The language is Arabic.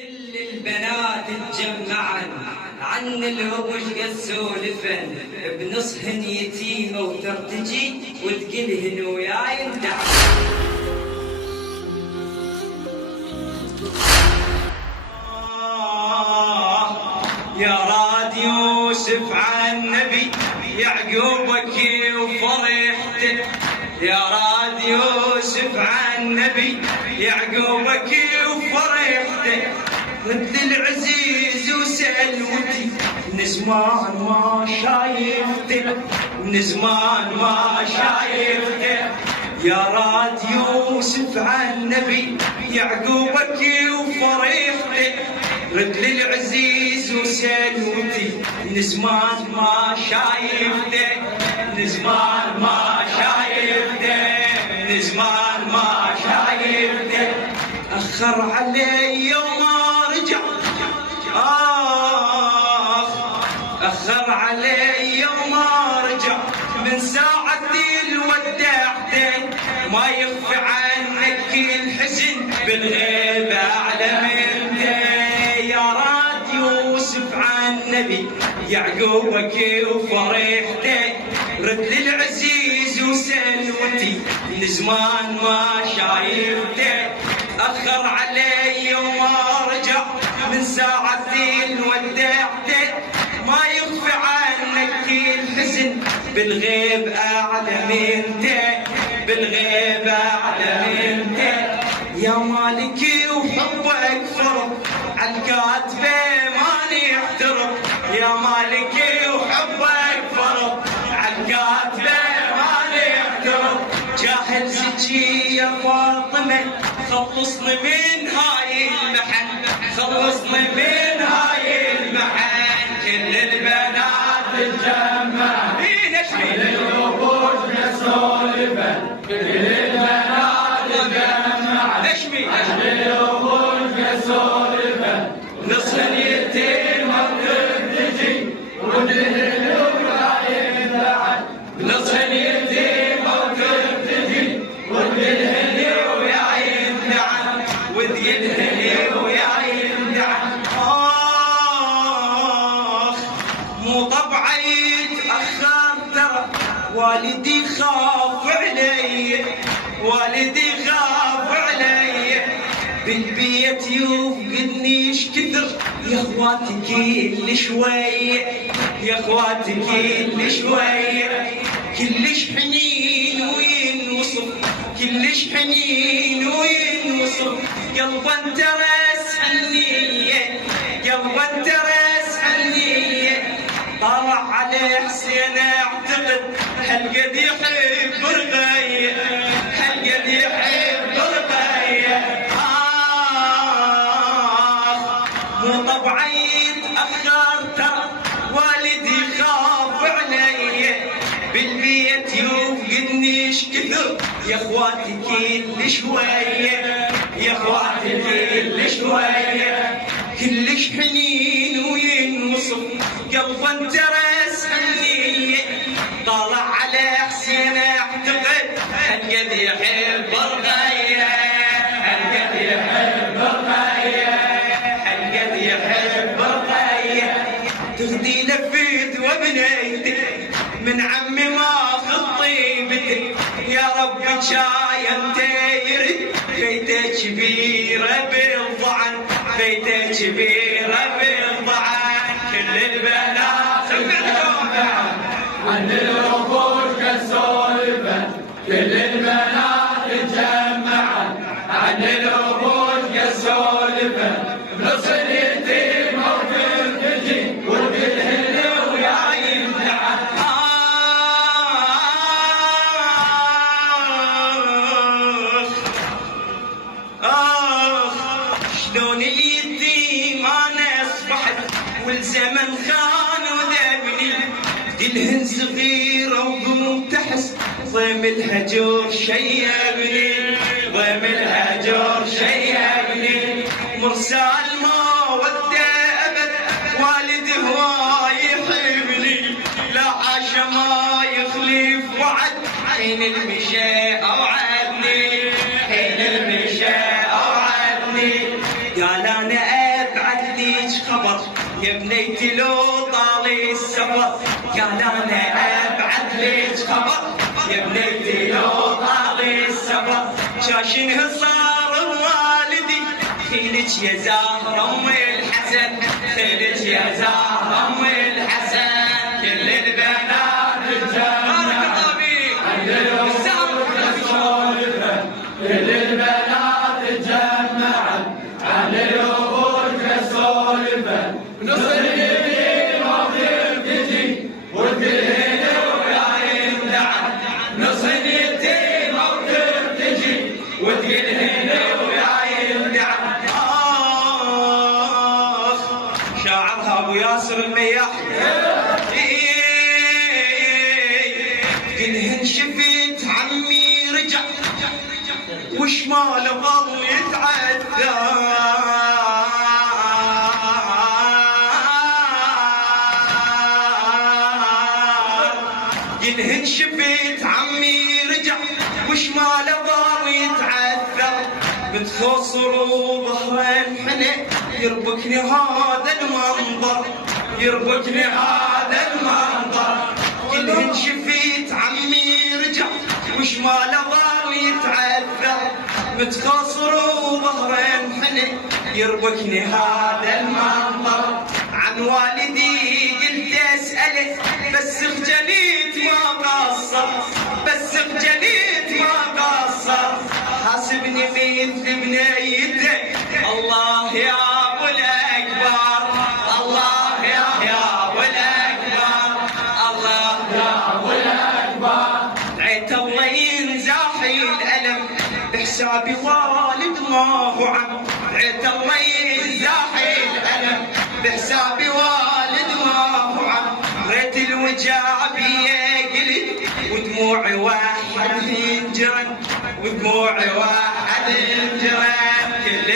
كل البنات اتجمعن عن الهوش قسولفن بنصهن يتيمة وترتجي وتقلهن وياي اندعم. يا راد يوسف عن نبي يعقوبك وفرحته، يا راد يوسف عن نبي يعقوبك وفرحته، رد العزيز وسلوتي من زمان ما شايفته، من زمان ما شايفته، يا راد يوسف عن نبي يعقوبك وفرحته، رد للعزيز وسلوتي من زمان ما شايفته، من زمان ما شايفته، من زمان ما شايفته، أخر علي وما رجع، أخر علي وما رجع من ساعة الوداعته، ما يخفى عنك الحزن بالغيب أعلى منته، يا راد يوسف عن نبي يعقوبك وفرحته، رد للعزيز وسلوتي من زمان ما شايفته، أخر علي وما رجع من ساعة وداعته، ما يخفى عنك الحزن بالغيب أعلى منته، بالغيب أعلى منته، يا مالكي وحبك فرض عالكاتبة ما نحترم، يا مالكي وحبك فرض عالكاتبة ما نحترم، جاهل زكي يا فاطمة خلصني من هاي المحن، خلصني من هاي المحن، كل البنات تتجمع نشمي الوحوش كسولفة، كل البنات تتجمع نشمي الوحوش كسولفة، نصهن يتيم وترتجي ودهن ورايد بعد، نصهن يتيم وترتجي ودهن وياي اندعم، وذيدهن وياي اندعم، مو طبعي يتأخر ترى والدي خاف علي، والدي خاف علي بالبيت يفقدني ايش كثر، يا اخواتي كل شوي، يا اخواتي كل شوي، كلش حنين وينوصف، كلش حنين وينوصف، قلبا ترس حنية، قلبا ترس حنية، طلع على حسين اعتقد هالقد يحب رغية، هالقد يحب رغية، مو طبعي يتأخر ترى والدي خاف علي بالبيت يفقدني ايش كثر، يا اخواتي كل شوية، يا اخواتي كل شوية، كلش حنين وينوصف قلبا ترس حنية، طالع على حسين اعتقد هالقد يحب رغية، هالقد يحب رغية، هالقد يحب رغية، تغدي لفيت وبنيتك من عمي ماخذ طيبتك، يا رب شايم تيرد بيتك كبيرة بالضعن، بيتك كبيرة بالضعن، كل البنات سمعتهم عن الوحوش كسولفة، كل البنات تتجمع عن الوحوش كسولفة، نصهن يتيم وترتجي ودهن وياي اندعم، شلون اليتيم انا اصبحت والزمن خان وذبني، دلهن صغيرة وبمتحس ضيم الهجر شيبني، ضيم الهجر شيبني، مرسال ما وده ابد والد هواي يحبني، لا عاش ما يخلف وعد حين المشي اوعدني، حين المشي اوعدني، قال انا ابعث ليش خبر يا بنيتي لو طال السفر. قال انا ابعث ليش خبر يا بنيتي لو طال السفر. شاشنها صار والدي خيلك يا زهرة ام الحسن، خيلك يا زهرة ام الحسن. كل البنات تجمعن عند الوفود كالسولفة، كل البنات تجمعن عند الوفود كالسولفة. نص اليمين موقف تجي والدهن ويا يمدعن، نص اليمين موقف تجي والدهن ويا يمدعن. شاعرها ابو ياسر المياحي. كلهن شفت عمي رجع وشمال ظل يتعدى. كلهن شفت عمي رجع وشمال ظل يتعذر. بتخصر وظهره انحنى يربكني هذا المنظر، يربكني هذا المنظر. كلهن شفت عمي رجع وشمال ظل يتعذر. متخاصر وظهره انحنى يربكني هذا المنظر. عن والدي قلت اساله بس خجليت ما قصر، بس خجليت ما قصر. حاسبني مثل بنيته الله يا ابو الاكبر، الله يا ابو الاكبر، الله يا ابو الاكبر. دعيت الله ينزاحي الالم بحسابي والد ما هو عم. دعيت الله ينزاحي الالم بحسابي والد ما هو عم. ريت الوجع بيه قلت ودموعي واحد ينجرن، ودموعي واحد ينجرن. كل